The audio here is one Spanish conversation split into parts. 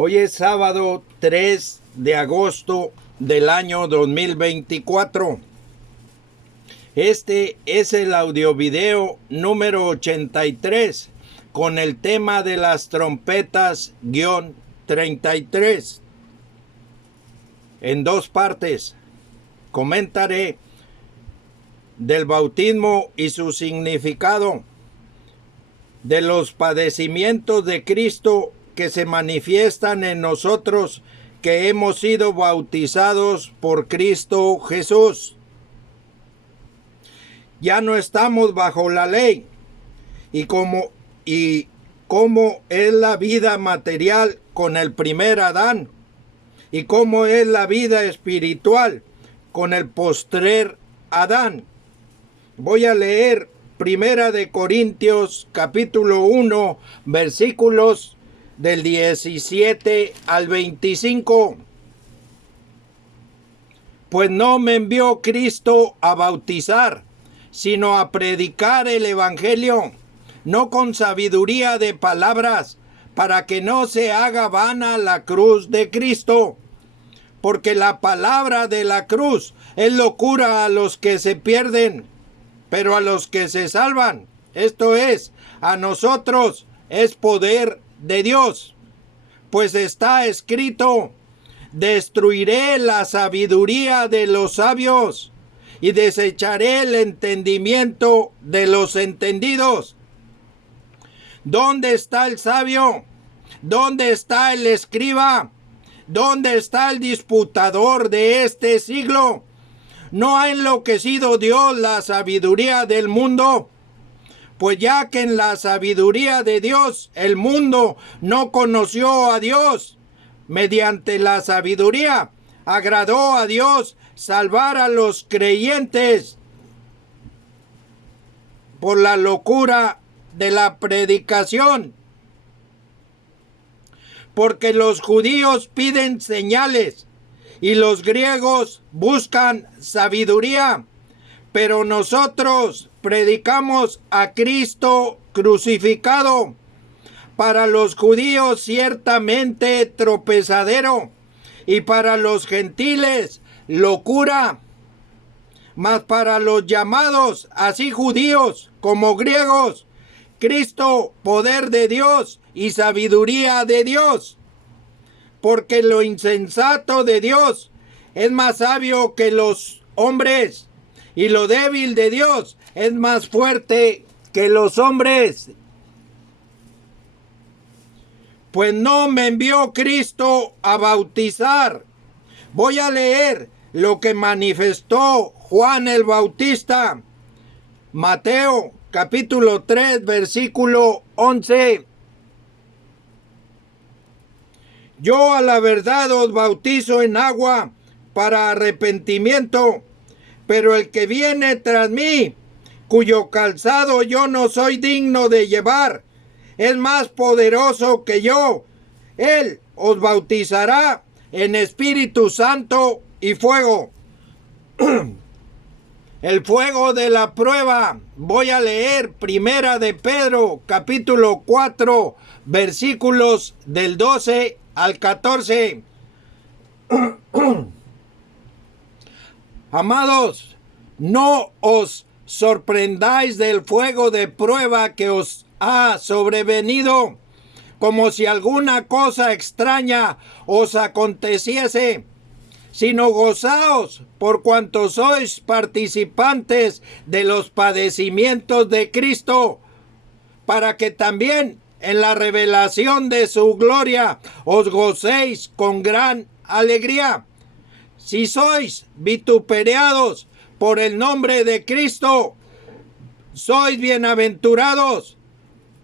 Hoy es sábado 3 de agosto del año 2024. Este es el audiovideo número 83 con el tema de las trompetas-33. En dos partes comentaré del bautismo y su significado, de los padecimientos de Cristo que se manifiestan en nosotros que hemos sido bautizados por Cristo Jesús. Ya no estamos bajo la ley, y como es la vida material con el primer Adán, y cómo es la vida espiritual con el postrer Adán. Voy a leer Primera de Corintios capítulo 1 versículos del 17 al 25. Pues no me envió Cristo a bautizar, sino a predicar el evangelio, no con sabiduría de palabras, para que no se haga vana la cruz de Cristo. Porque la palabra de la cruz es locura a los que se pierden, pero a los que se salvan, esto es, a nosotros, es poder de Dios. Pues está escrito: destruiré la sabiduría de los sabios y desecharé el entendimiento de los entendidos. ¿Dónde está el sabio? ¿Dónde está el escriba? ¿Dónde está el disputador de este siglo? ¿No ha enloquecido Dios la sabiduría del mundo? Pues ya que en la sabiduría de Dios el mundo no conoció a Dios, mediante la sabiduría agradó a Dios salvar a los creyentes por la locura de la predicación. Porque los judíos piden señales y los griegos buscan sabiduría, pero nosotros predicamos a Cristo crucificado, para los judíos ciertamente tropezadero, y para los gentiles locura, mas para los llamados, así judíos como griegos, Cristo poder de Dios y sabiduría de Dios. Porque lo insensato de Dios es más sabio que los hombres, y lo débil de Dios es más fuerte que los hombres. Pues no me envió Cristo a bautizar. Voy a leer lo que manifestó Juan el Bautista. Mateo capítulo 3 versículo 11. Yo a la verdad os bautizo en agua para arrepentimiento, pero el que viene tras mí, cuyo calzado yo no soy digno de llevar, es más poderoso que yo. Él os bautizará en Espíritu Santo y fuego. El fuego de la prueba. Voy a leer Primera de Pedro capítulo 4 versículos del 12 al 14. Amados, no os sorprendáis del fuego de prueba que os ha sobrevenido, como si alguna cosa extraña os aconteciese, sino gozaos por cuanto sois participantes de los padecimientos de Cristo, para que también en la revelación de su gloria os gocéis con gran alegría. Si sois vituperados por el nombre de Cristo, sois bienaventurados,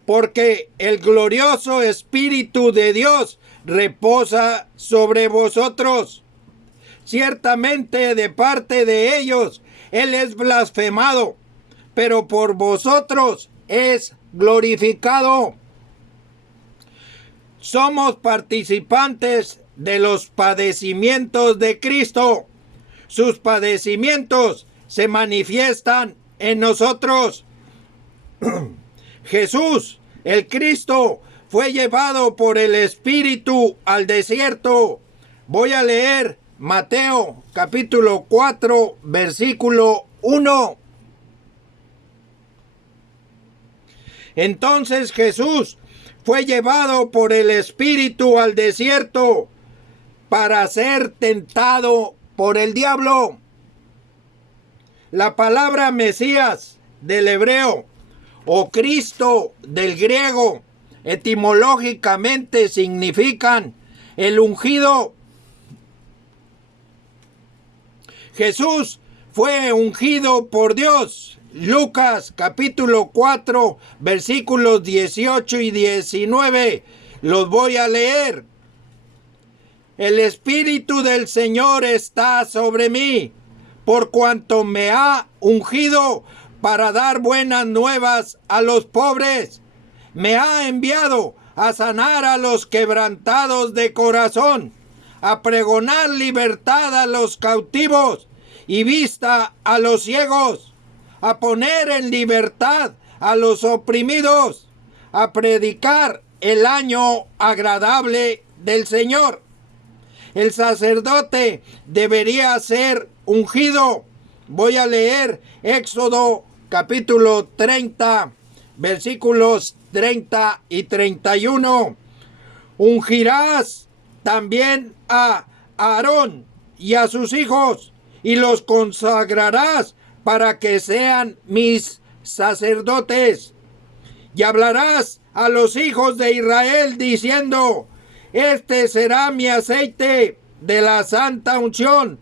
porque el glorioso Espíritu de Dios reposa sobre vosotros. Ciertamente de parte de ellos Él es blasfemado, pero por vosotros es glorificado. Somos participantes de los padecimientos de Cristo. Sus padecimientos se manifiestan en nosotros. Jesús, el Cristo, fue llevado por el Espíritu al desierto. Voy a leer Mateo capítulo 4, versículo 1. Entonces Jesús fue llevado por el Espíritu al desierto para ser tentado por el diablo. La palabra Mesías del hebreo o Cristo del griego etimológicamente significan el ungido. Jesús fue ungido por Dios. Lucas capítulo 4 versículos 18 y 19. Los voy a leer. El Espíritu del Señor está sobre mí, por cuanto me ha ungido para dar buenas nuevas a los pobres. Me ha enviado a sanar a los quebrantados de corazón, a pregonar libertad a los cautivos y vista a los ciegos, a poner en libertad a los oprimidos, a predicar el año agradable del Señor. El sacerdote debería ser ungido. Voy a leer Éxodo capítulo 30, versículos 30 y 31. Ungirás también a Aarón y a sus hijos, y los consagrarás para que sean mis sacerdotes. Y hablarás a los hijos de Israel diciendo: este será mi aceite de la santa unción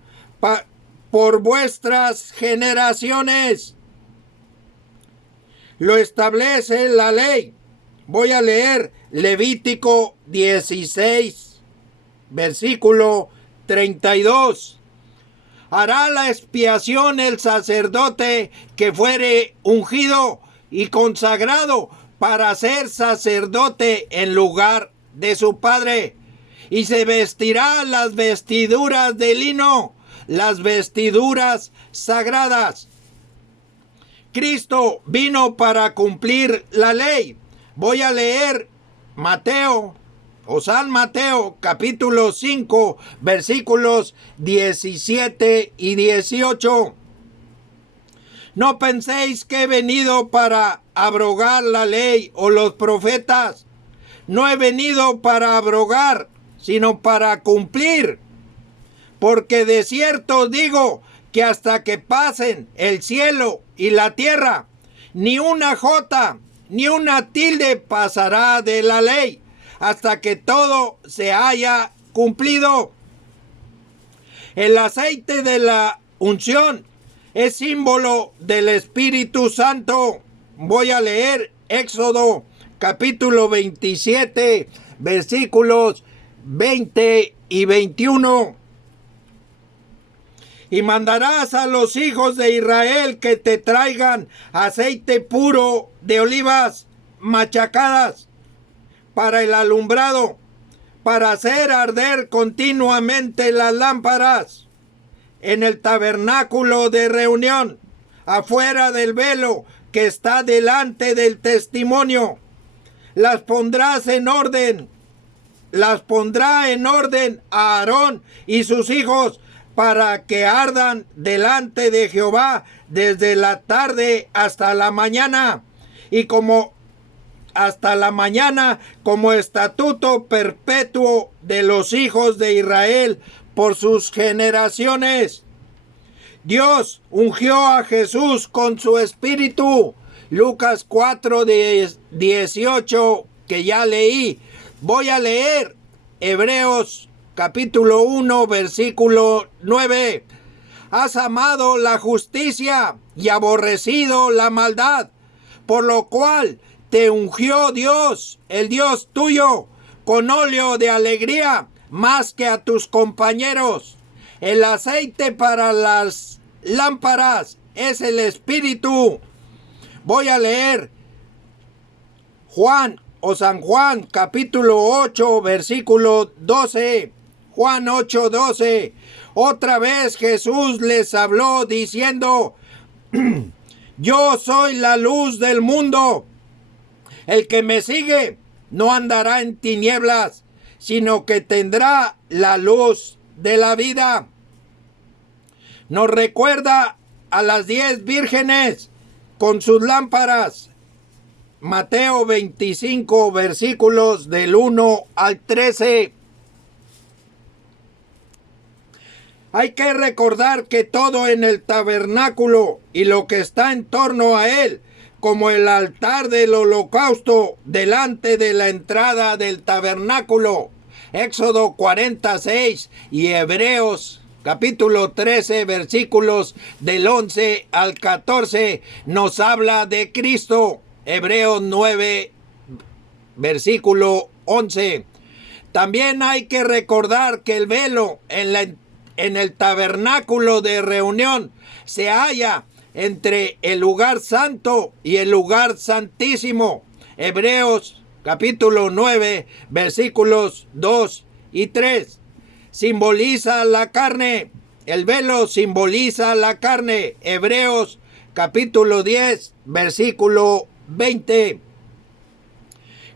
por vuestras generaciones. Lo establece la ley. Voy a leer Levítico 16, versículo 32. Hará la expiación el sacerdote que fuere ungido y consagrado para ser sacerdote en lugar de su padre, y se vestirá las vestiduras de lino, las vestiduras sagradas. Cristo vino para cumplir la ley. Voy a leer Mateo o San Mateo capítulo 5 versículos 17 y 18. No penséis que he venido para abrogar la ley o los profetas. No he venido para abrogar, sino para cumplir. Porque de cierto digo que hasta que pasen el cielo y la tierra, ni una jota, ni una tilde pasará de la ley, hasta que todo se haya cumplido. El aceite de la unción es símbolo del Espíritu Santo. Voy a leer Éxodo capítulo 27, versículos 20 y 21. Y mandarás a los hijos de Israel que te traigan aceite puro de olivas machacadas para el alumbrado, para hacer arder continuamente las lámparas en el tabernáculo de reunión, afuera del velo que está delante del testimonio. Las pondrás en orden, las pondrá en orden a Aarón y sus hijos, para que ardan delante de Jehová desde la tarde hasta la mañana, y como hasta la mañana, como estatuto perpetuo de los hijos de Israel por sus generaciones. Dios ungió a Jesús con su espíritu. Lucas 4, 18, que ya leí. Voy a leer Hebreos capítulo 1, versículo 9. Has amado la justicia y aborrecido la maldad, por lo cual te ungió Dios, el Dios tuyo, con óleo de alegría más que a tus compañeros. El aceite para las lámparas es el Espíritu. Voy a leer Juan o San Juan capítulo 8 versículo 12. Juan 8, 12. Otra vez Jesús les habló diciendo: yo soy la luz del mundo. El que me sigue no andará en tinieblas, sino que tendrá la luz de la vida. Nos recuerda a las 10 vírgenes con sus lámparas. Mateo 25, versículos del 1 al 13. Hay que recordar que todo en el tabernáculo y lo que está en torno a él, como el altar del holocausto delante de la entrada del tabernáculo, Éxodo 46 y Hebreos capítulo 13, versículos del 11 al 14, nos habla de Cristo. Hebreos 9, versículo 11. También hay que recordar que el velo en el tabernáculo de reunión se halla entre el lugar santo y el lugar santísimo. Hebreos capítulo 9, versículos 2 y 3. Simboliza la carne. El velo simboliza la carne. Hebreos capítulo 10, versículo 20.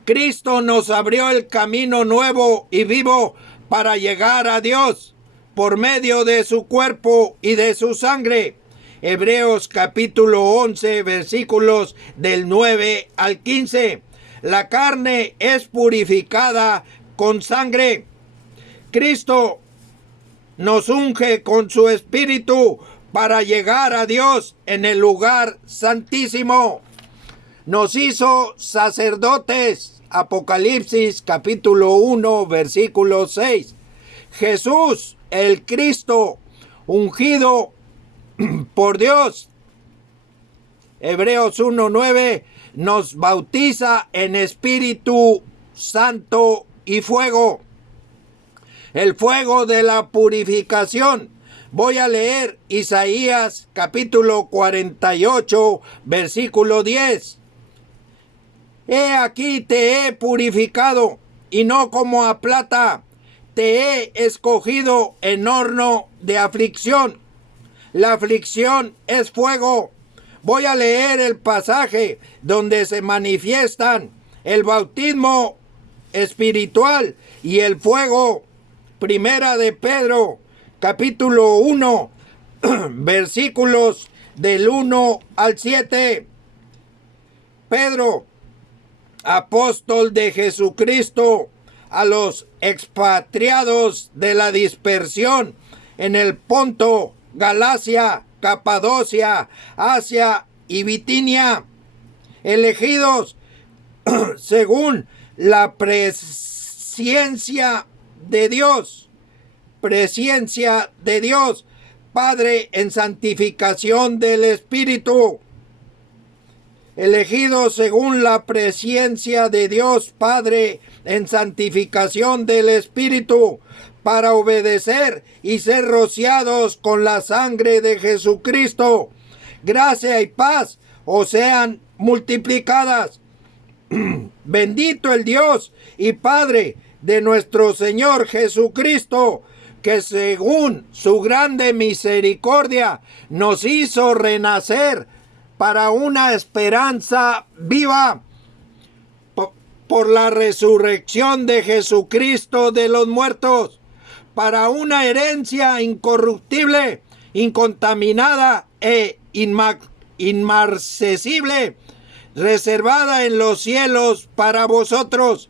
Cristo nos abrió el camino nuevo y vivo para llegar a Dios por medio de su cuerpo y de su sangre. Hebreos capítulo 11, versículos del 9 al 15. La carne es purificada con sangre. Cristo nos unge con su espíritu para llegar a Dios en el lugar santísimo. Nos hizo sacerdotes. Apocalipsis capítulo 1, versículo 6. Jesús, el Cristo, ungido por Dios. Hebreos 1:9 nos bautiza en Espíritu Santo y fuego. El fuego de la purificación. Voy a leer Isaías capítulo 48, versículo 10. He aquí te he purificado, y no como a plata, te he escogido en horno de aflicción. La aflicción es fuego. Voy a leer el pasaje donde se manifiestan el bautismo espiritual y el fuego. Primera de Pedro, capítulo 1, versículos del 1 al 7. Pedro, apóstol de Jesucristo, a los expatriados de la dispersión en el Ponto, Galacia, Capadocia, Asia y Bitinia, elegidos según la presciencia de Dios, Padre en santificación del Espíritu, elegidos según la presciencia de Dios Padre en santificación del Espíritu, para obedecer y ser rociados con la sangre de Jesucristo. Gracia y paz os sean multiplicadas. Bendito el Dios y Padre de nuestro Señor Jesucristo, que según su grande misericordia nos hizo renacer para una esperanza viva por la resurrección de Jesucristo de los muertos, para una herencia incorruptible, incontaminada e inmarcesible, reservada en los cielos para vosotros,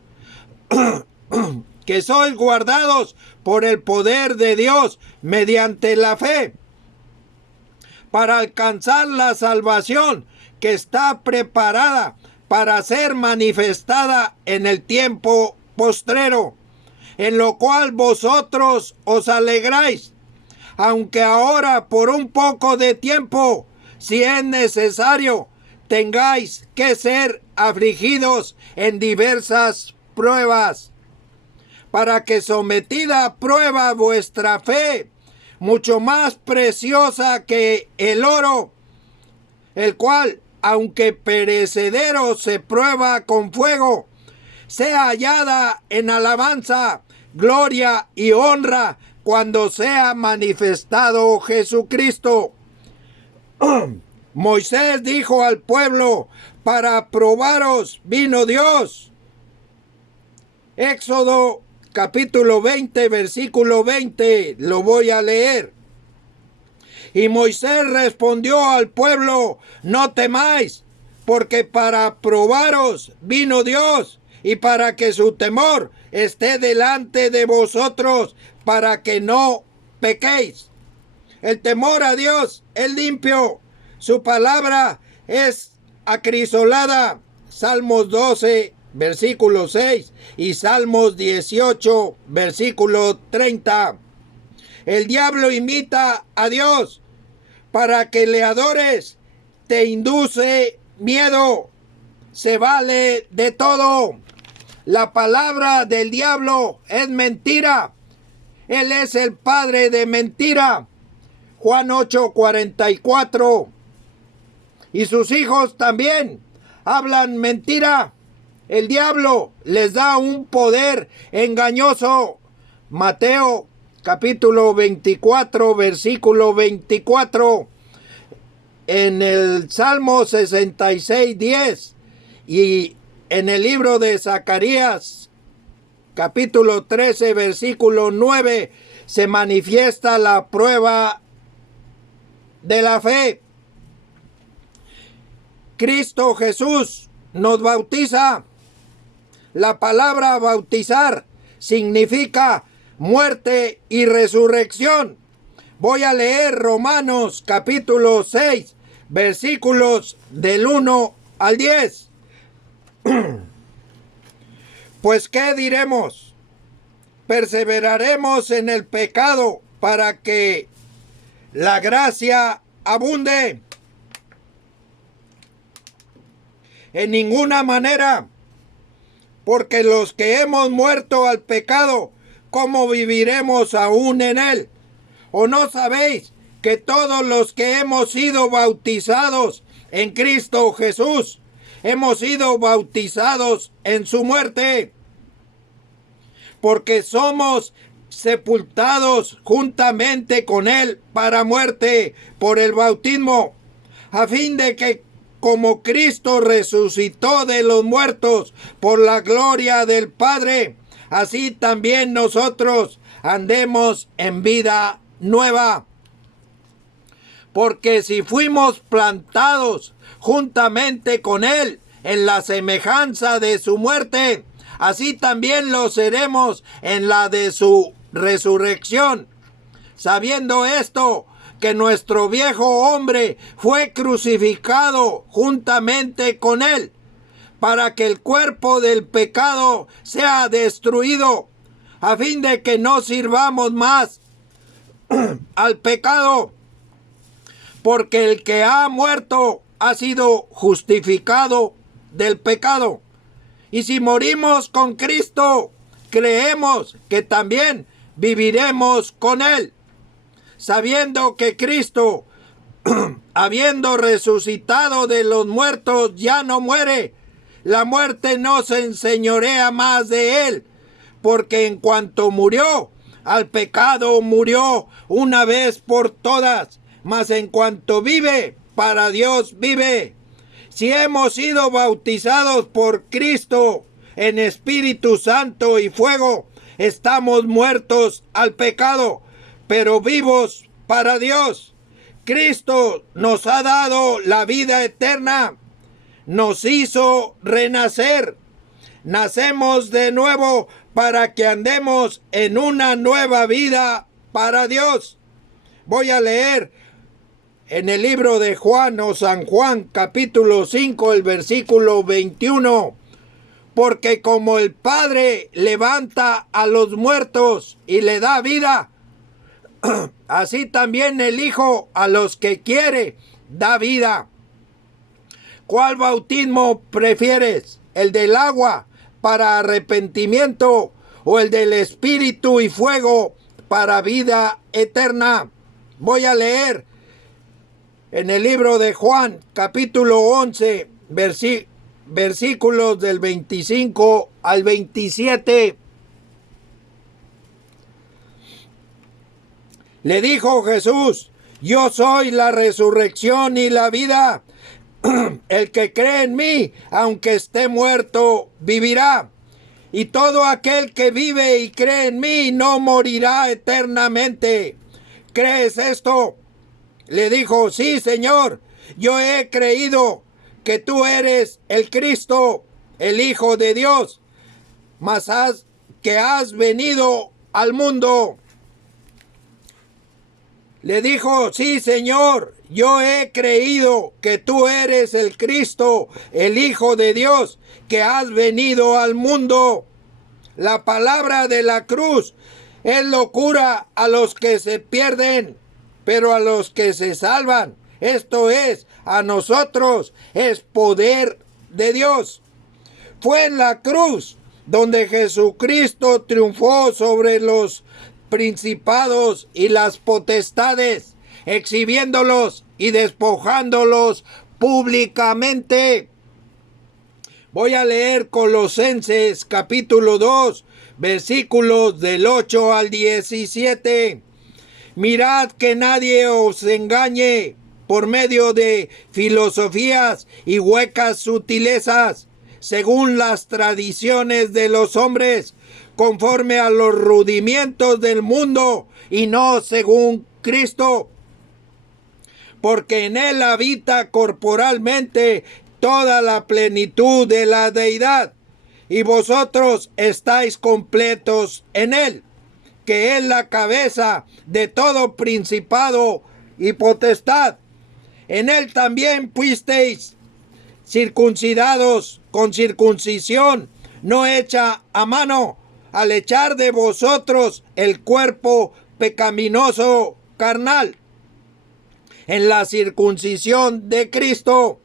que sois guardados por el poder de Dios mediante la fe, para alcanzar la salvación que está preparada para ser manifestada en el tiempo postrero, en lo cual vosotros os alegráis, aunque ahora por un poco de tiempo, si es necesario, tengáis que ser afligidos en diversas pruebas, para que sometida a prueba vuestra fe, mucho más preciosa que el oro, el cual, aunque perecedero se prueba con fuego, sea hallada en alabanza, gloria y honra cuando sea manifestado Jesucristo. Moisés dijo al pueblo: para probaros vino Dios, Éxodo capítulo 20, versículo 20, lo voy a leer. Y Moisés respondió al pueblo: no temáis, porque para probaros vino Dios, y para que su temor esté delante de vosotros, para que no pequéis. El temor a Dios es limpio, su palabra es acrisolada. Salmos 12, versículo 6 y Salmos 18, versículo 30. El diablo imita a Dios para que le adores, te induce miedo, se vale de todo. La palabra del diablo es mentira. Él es el padre de mentira. Juan 8:44. Y sus hijos también hablan mentira. El diablo les da un poder engañoso. Mateo capítulo 24, versículo 24. En el Salmo 66, 10. Y en el libro de Zacarías capítulo 13, versículo 9, se manifiesta la prueba de la fe. Cristo Jesús nos bautiza. La palabra bautizar significa muerte y resurrección. Voy a leer Romanos capítulo 6, versículos del 1 al 10. Pues ¿qué diremos? ¿Perseveraremos en el pecado para que la gracia abunde? En ninguna manera, porque los que hemos muerto al pecado, ¿cómo viviremos aún en él? ¿O no sabéis que todos los que hemos sido bautizados en Cristo Jesús, hemos sido bautizados en su muerte? Porque somos sepultados juntamente con él para muerte por el bautismo, a fin de que como Cristo resucitó de los muertos por la gloria del Padre, así también nosotros andemos en vida nueva. Porque si fuimos plantados juntamente con él en la semejanza de su muerte, así también lo seremos en la de su resurrección. Sabiendo esto, que nuestro viejo hombre fue crucificado juntamente con él, para que el cuerpo del pecado sea destruido, a fin de que no sirvamos más al pecado, porque el que ha muerto ha sido justificado del pecado. Y si morimos con Cristo, creemos que también viviremos con él, sabiendo que Cristo, habiendo resucitado de los muertos, ya no muere. La muerte no se enseñorea más de él, porque en cuanto murió, al pecado murió una vez por todas, mas en cuanto vive, para Dios vive. Si hemos sido bautizados por Cristo en Espíritu Santo y fuego, estamos muertos al pecado, pero vivos para Dios. Cristo nos ha dado la vida eterna, nos hizo renacer. Nacemos de nuevo para que andemos en una nueva vida para Dios. Voy a leer en el libro de Juan o San Juan, capítulo 5, el versículo 21. Porque como el Padre levanta a los muertos y le da vida, así también el Hijo a los que quiere da vida. ¿Cuál bautismo prefieres? ¿El del agua para arrepentimiento o el del Espíritu y fuego para vida eterna? Voy a leer en el libro de Juan, capítulo 11, versículos del 25 al 27. Le dijo Jesús: yo soy la resurrección y la vida. El que cree en mí, aunque esté muerto, vivirá. y todo aquel que vive y cree en mí no morirá eternamente. ¿Crees esto? Le dijo, sí, Señor, yo he creído que tú eres el Cristo, el Hijo de Dios, mas que has venido al mundo. Le dijo, sí, Señor, yo he creído que tú eres el Cristo, el Hijo de Dios, que has venido al mundo. La palabra de la cruz es locura a los que se pierden, pero a los que se salvan, esto es, a nosotros, es poder de Dios. Fue en la cruz donde Jesucristo triunfó sobre los principados y las potestades, exhibiéndolos y despojándolos públicamente. Voy a leer Colosenses capítulo 2, versículos del 8 al 17. Mirad que nadie os engañe por medio de filosofías y huecas sutilezas, según las tradiciones de los hombres, conforme a los rudimientos del mundo y no según Cristo, porque en él habita corporalmente toda la plenitud de la deidad, y vosotros estáis completos en él, que es la cabeza de todo principado y potestad. En él también fuisteis circuncidados con circuncisión no hecha a mano, al echar de vosotros el cuerpo pecaminoso carnal, en la circuncisión de Cristo,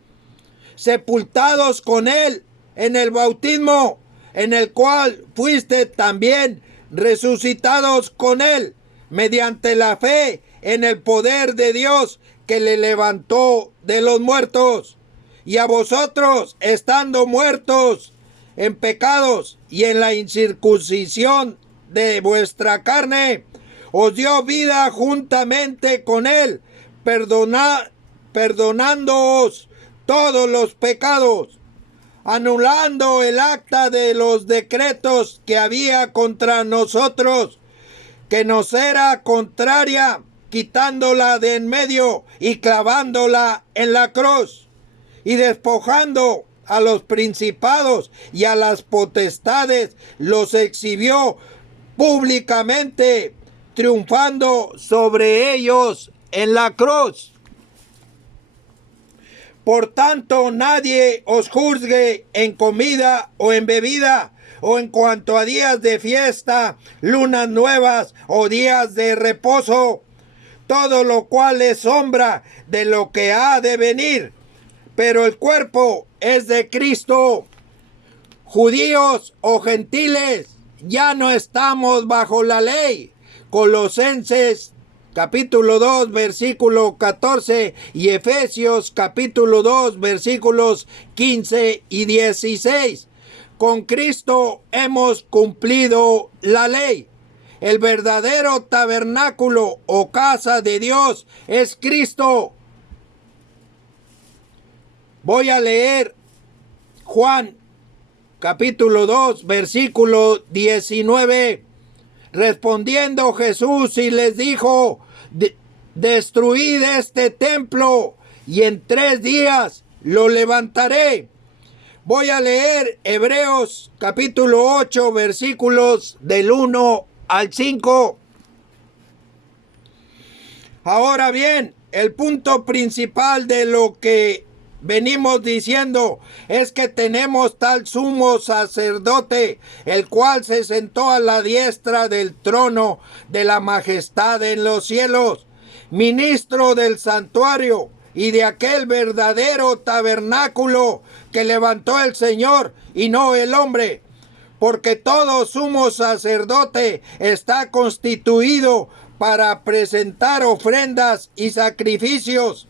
sepultados con él en el bautismo, en el cual fuiste también resucitados con él, mediante la fe en el poder de Dios que le levantó de los muertos. Y a vosotros, estando muertos en pecados y en la incircuncisión de vuestra carne, os dio vida juntamente con él, perdonándoos todos los pecados, anulando el acta de los decretos que había contra nosotros, que nos era contraria, quitándola de en medio y clavándola en la cruz, y despojando a los principados y a las potestades, los exhibió públicamente, triunfando sobre ellos en la cruz. Por tanto, nadie os juzgue en comida o en bebida, o en cuanto a días de fiesta, lunas nuevas o días de reposo, todo lo cual es sombra de lo que ha de venir, pero el cuerpo es de Cristo. Judíos o gentiles, ya no estamos bajo la ley. Colosenses capítulo 2, versículo 14 y Efesios capítulo 2, versículos 15 y 16. Con Cristo hemos cumplido la ley. El verdadero tabernáculo o casa de Dios es Cristo. Voy a leer Juan capítulo 2, versículo 19. Respondiendo Jesús y les dijo, destruid este templo y en 3 días lo levantaré. Voy a leer Hebreos capítulo 8, versículos del 1 al 5. Ahora bien, el punto principal de lo que venimos diciendo es que tenemos tal sumo sacerdote, el cual se sentó a la diestra del trono de la majestad en los cielos, ministro del santuario y de aquel verdadero tabernáculo que levantó el Señor y no el hombre, porque todo sumo sacerdote está constituido para presentar ofrendas y sacrificios,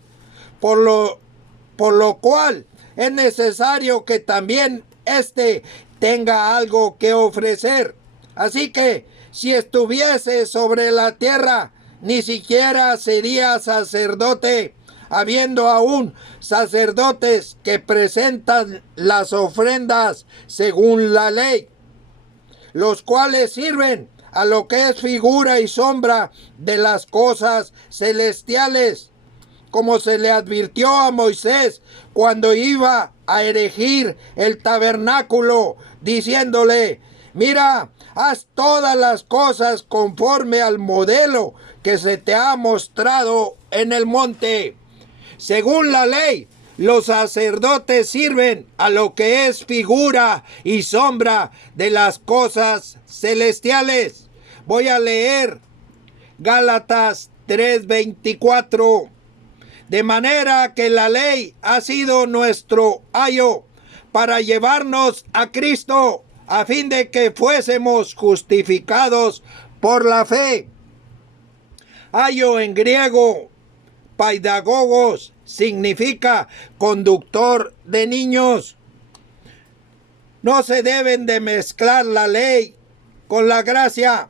por lo cual es necesario que también éste tenga algo que ofrecer. Así que si estuviese sobre la tierra, ni siquiera sería sacerdote, habiendo aún sacerdotes que presentan las ofrendas según la ley. los cuales sirven a lo que es figura y sombra de las cosas celestiales, como se le advirtió a Moisés cuando iba a erigir el tabernáculo, diciéndole: mira, haz todas las cosas conforme al modelo que se te ha mostrado en el monte. Según la ley, los sacerdotes sirven a lo que es figura y sombra de las cosas celestiales. Voy a leer Gálatas 3:24. De manera que la ley ha sido nuestro ayo para llevarnos a Cristo, a fin de que fuésemos justificados por la fe. Ayo en griego, paidagogos, significa conductor de niños. No se deben de mezclar la ley con la gracia.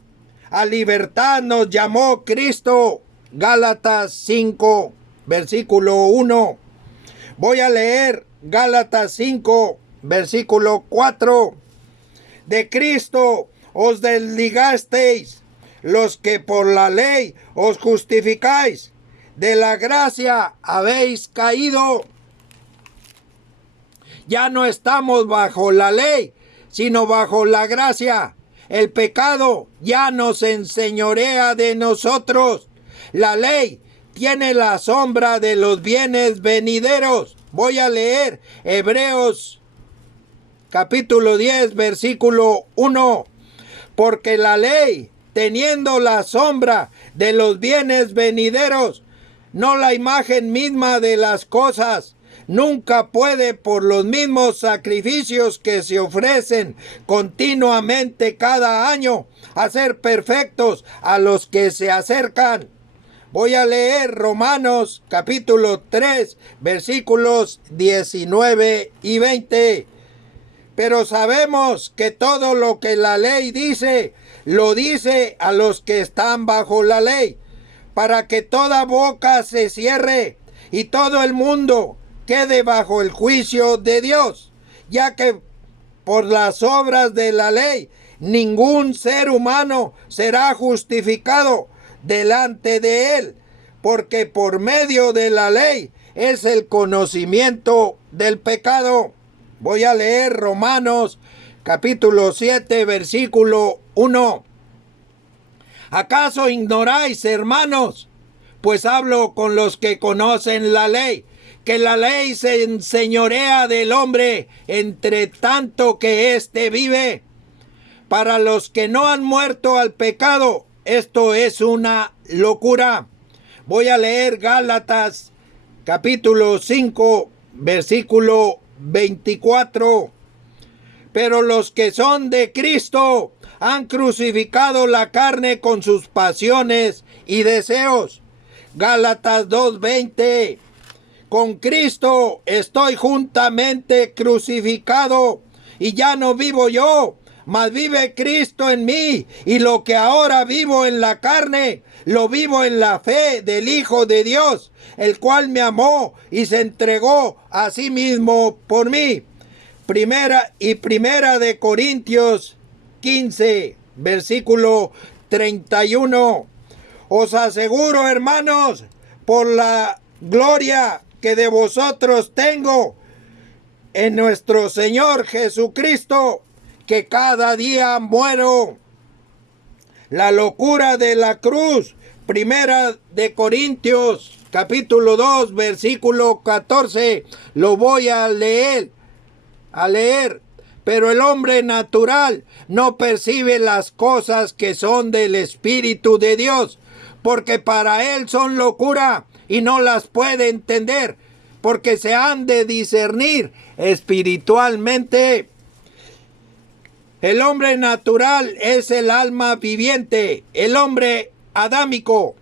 A libertad nos llamó Cristo. Gálatas 5, versículo 1. Voy a leer Gálatas 5, versículo 4. De Cristo os desligasteis, los que por la ley os justificáis. De la gracia habéis caído. Ya no estamos bajo la ley, sino bajo la gracia. El pecado ya nos enseñorea de nosotros. La ley tiene la sombra de los bienes venideros. Voy a leer Hebreos capítulo 10, versículo 1. Porque la ley, teniendo la sombra de los bienes venideros, no la imagen misma de las cosas, nunca puede, por los mismos sacrificios que se ofrecen continuamente cada año, hacer perfectos a los que se acercan. Voy a leer Romanos capítulo 3, versículos 19 y 20. Pero sabemos que todo lo que la ley dice, lo dice a los que están bajo la ley, para que toda boca se cierre y todo el mundo quede bajo el juicio de Dios, ya que por las obras de la ley ningún ser humano será justificado delante de él, porque por medio de la ley es el conocimiento del pecado. Voy a leer Romanos capítulo 7, versículo 1. ¿Acaso ignoráis, hermanos? Pues hablo con los que conocen la ley, que la ley se enseñorea del hombre entre tanto que éste vive. Para los que no han muerto al pecado, esto es una locura. Voy a leer Gálatas capítulo 5, versículo 24. Pero los que son de Cristo han crucificado la carne con sus pasiones y deseos. Gálatas 2:20. Con Cristo estoy juntamente crucificado, y ya no vivo yo, mas vive Cristo en mí, y lo que ahora vivo en la carne, lo vivo en la fe del Hijo de Dios, el cual me amó y se entregó a sí mismo por mí. Primera de Corintios 15, versículo 31. Os aseguro, hermanos, por la gloria que de vosotros tengo en nuestro Señor Jesucristo, que cada día muero. La locura de la cruz. Primera de Corintios capítulo 2, versículo 14. Lo voy a leer. Pero el hombre natural no percibe las cosas que son del Espíritu de Dios, porque para él son locura y no las puede entender, porque se han de discernir espiritualmente. El hombre natural es el alma viviente, el hombre adámico.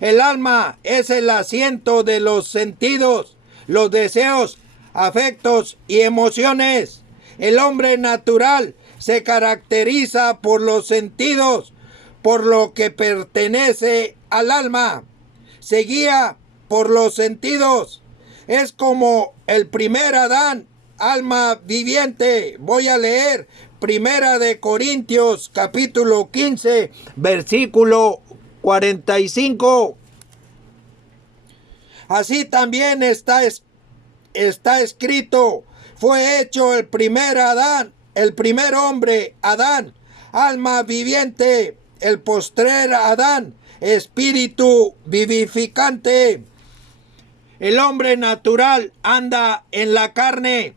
El alma es el asiento de los sentidos, los deseos, afectos y emociones. El hombre natural se caracteriza por los sentidos, por lo que pertenece al alma. Se guía por los sentidos. Es como el primer Adán, alma viviente. Voy a leer Primera de Corintios, capítulo 15, versículo 45. Así también está escrito, fue hecho el primer Adán, el primer hombre, Adán, alma viviente, el postrer Adán, espíritu vivificante. El hombre natural anda en la carne,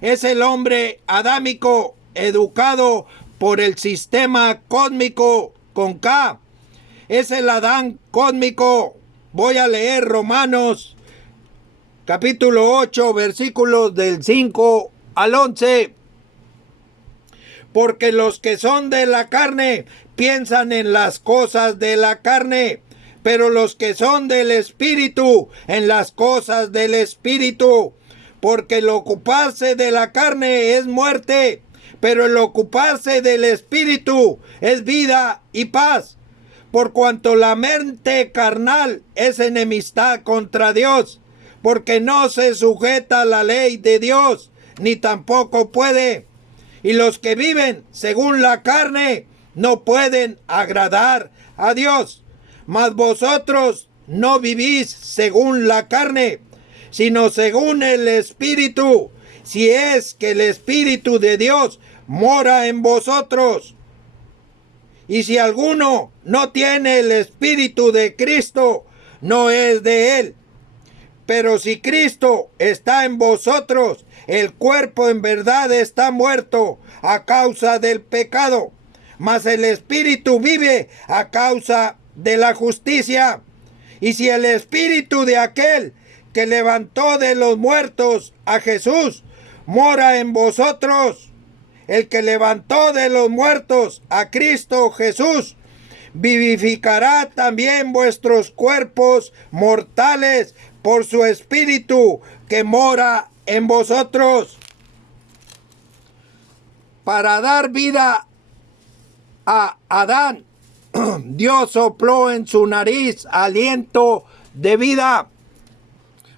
es el hombre adámico, educado por el sistema cósmico con K, es el Adán cósmico. Voy a leer Romanos capítulo 8, versículos del 5 al 11. Porque los que son de la carne piensan en las cosas de la carne, pero los que son del Espíritu en las cosas del Espíritu. Porque el ocuparse de la carne es muerte, pero el ocuparse del Espíritu es vida y paz. Por cuanto la mente carnal es enemistad contra Dios, porque no se sujeta a la ley de Dios, ni tampoco puede. Y los que viven según la carne no pueden agradar a Dios. Mas vosotros no vivís según la carne, sino según el Espíritu, si es que el Espíritu de Dios mora en vosotros. Y si alguno no tiene el Espíritu de Cristo, no es de él. Pero si Cristo está en vosotros, el cuerpo en verdad está muerto a causa del pecado, mas el Espíritu vive a causa de la justicia. Y si el Espíritu de aquel que levantó de los muertos a Jesús mora en vosotros, el que levantó de los muertos a Cristo Jesús, vivificará también vuestros cuerpos mortales por su Espíritu que mora en vosotros. Para dar vida a Adán, Dios sopló en su nariz aliento de vida.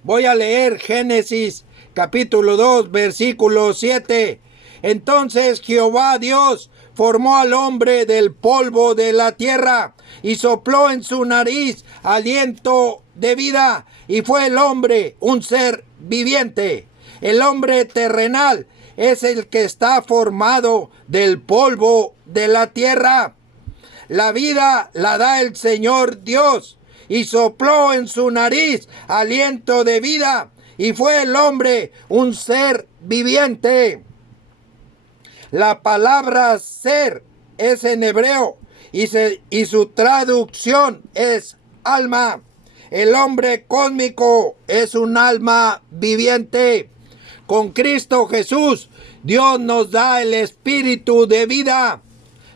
Voy a leer Génesis capítulo 2, versículo 7. Entonces Jehová Dios formó al hombre del polvo de la tierra y sopló en su nariz aliento de vida, y fue el hombre un ser viviente. El hombre terrenal es el que está formado del polvo de la tierra. La vida la da el Señor Dios, y sopló en su nariz aliento de vida, y fue el hombre un ser viviente. La palabra ser es en hebreo y su traducción es alma. El hombre cósmico es un alma viviente. Con Cristo Jesús, Dios nos da el espíritu de vida,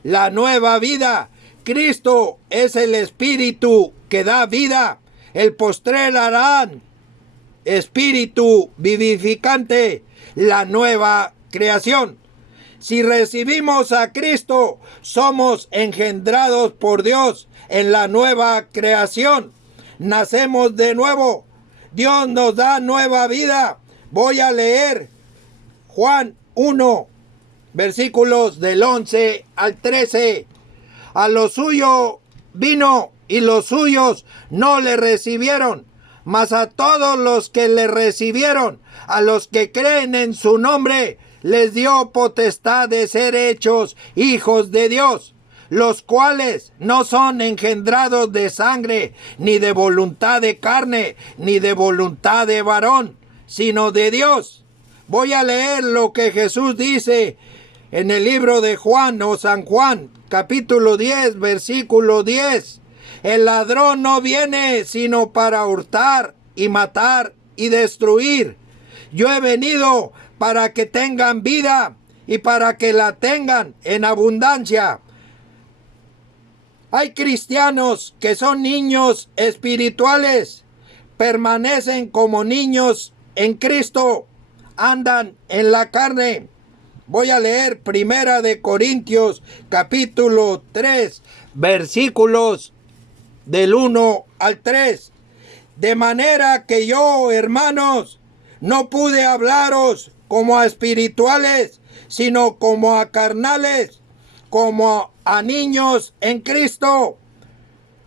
la nueva vida. Cristo es el espíritu que da vida, el postrer Adán, espíritu vivificante, la nueva creación. Si recibimos a Cristo, somos engendrados por Dios en la nueva creación. Nacemos de nuevo. Dios nos da nueva vida. Voy a leer Juan 1, versículos del 11 al 13. A lo suyo vino y los suyos no le recibieron, mas a todos los que le recibieron, a los que creen en su nombre, les dio potestad de ser hechos hijos de Dios, los cuales no son engendrados de sangre, ni de voluntad de carne, ni de voluntad de varón, sino de Dios. Voy a leer lo que Jesús dice en el libro de Juan o San Juan, capítulo 10, versículo 10. El ladrón no viene sino para hurtar y matar y destruir. Yo he venido para que tengan vida y para que la tengan en abundancia. Hay cristianos que son niños espirituales, permanecen como niños en Cristo, andan en la carne. Voy a leer Primera de Corintios, capítulo 3, versículos del 1 al 3. De manera que yo, hermanos, no pude hablaros como a espirituales, sino como a carnales, como a niños en Cristo.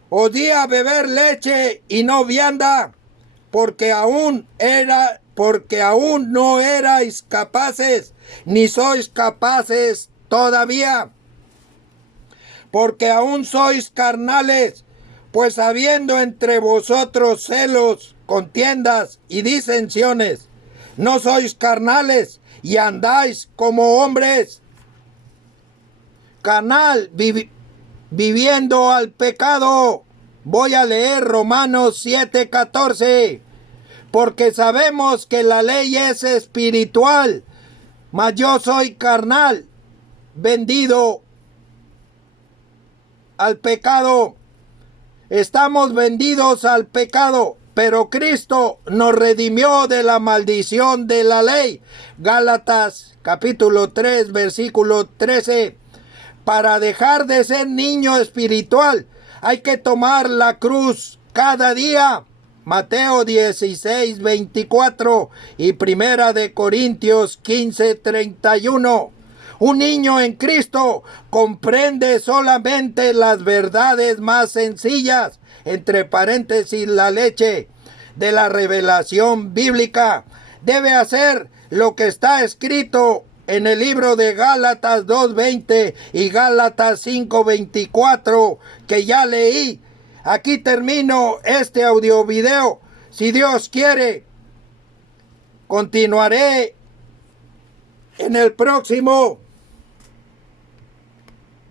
Os di a beber leche y no vianda, porque aún no erais capaces, ni sois capaces todavía, porque aún sois carnales, pues habiendo entre vosotros celos, contiendas y disensiones, no sois carnales y andáis como hombres. Carnal, viviendo al pecado. Voy a leer Romanos 7:14. Porque sabemos que la ley es espiritual, mas yo soy carnal, vendido al pecado. Estamos vendidos al pecado, pero Cristo nos redimió de la maldición de la ley. Gálatas capítulo 3, versículo 13. Para dejar de ser niño espiritual, hay que tomar la cruz cada día. Mateo 16, 24 y Primera de Corintios 15, 31. Un niño en Cristo comprende solamente las verdades más sencillas, entre paréntesis la leche, de la revelación bíblica. Debe hacer lo que está escrito en el libro de Gálatas 2:20 y Gálatas 5:24 que ya leí. Aquí termino este audio video. Si Dios quiere, continuaré en el próximo.